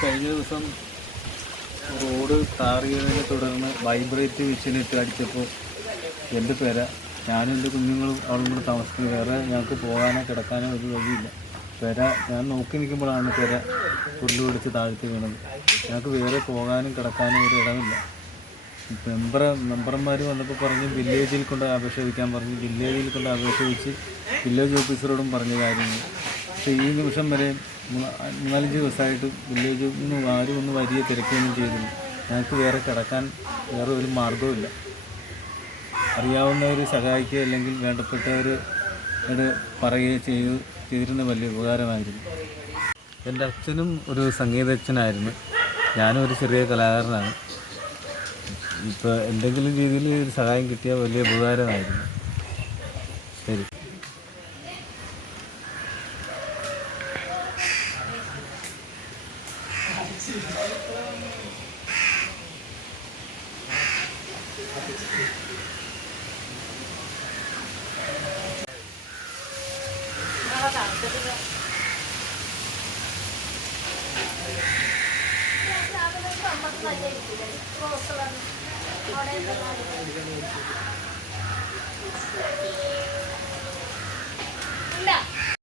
കഴിഞ്ഞ ദിവസം road tar ചെയ്തതിനെ തുടർന്ന് വൈബ്രേറ്റ് മെഷീനിട്ട് അടിച്ചപ്പോൾ എൻ്റെ പേര ഞാനും എൻ്റെ കുഞ്ഞുങ്ങളും അവളും കൂടെ താമസിക്കുന്നത്. വേറെ ഞങ്ങൾക്ക് പോകാനോ കിടക്കാനോ ഒരു വഴിയില്ല. പേര ഞാൻ നോക്കി നിൽക്കുമ്പോഴാണ് പേര ഉരുള് പിടിച്ച് താഴ്ത്തി വീണത്. ഞങ്ങൾക്ക് വേറെ പോകാനും കിടക്കാനും ഒരു ഇടമില്ല. മെമ്പർമാർ വന്നപ്പോൾ പറഞ്ഞ് വില്ലേജിൽ കൊണ്ട് അപേക്ഷ വയ്ക്കാൻ പറഞ്ഞു. വില്ലേജിൽ കൊണ്ട് അപേക്ഷ വെച്ച് വില്ലേജ് ഓഫീസറോടും പറഞ്ഞ കാര്യങ്ങൾ. പക്ഷേ ഈ നിമിഷം വരെ 4-5 ദിവസമായിട്ട് വില്ലേജിൽ നിന്ന് ആരും ഒന്നും വലിയ തിരക്കൊന്നും ചെയ്തില്ല. ഞങ്ങൾക്ക് വേറെ കിടക്കാൻ വേറെ ഒരു മാർഗവുമില്ല. അറിയാവുന്നവർ സഹായിക്കുക അല്ലെങ്കിൽ വേണ്ടപ്പെട്ടവർ പറയുകയോ ചെയ്തിരുന്ന വലിയ ഉപകാരമായിരുന്നു. എൻ്റെ അച്ഛനും ഒരു സംഗീതജ്ഞനായിരുന്നു. ഞാനും ഒരു ചെറിയ കലാകാരനാണ്. ഇപ്പോൾ എന്തെങ്കിലും രീതിയിൽ ഒരു സഹായം കിട്ടിയാൽ വലിയ ഉപകാരമായിരുന്നു. ശരി.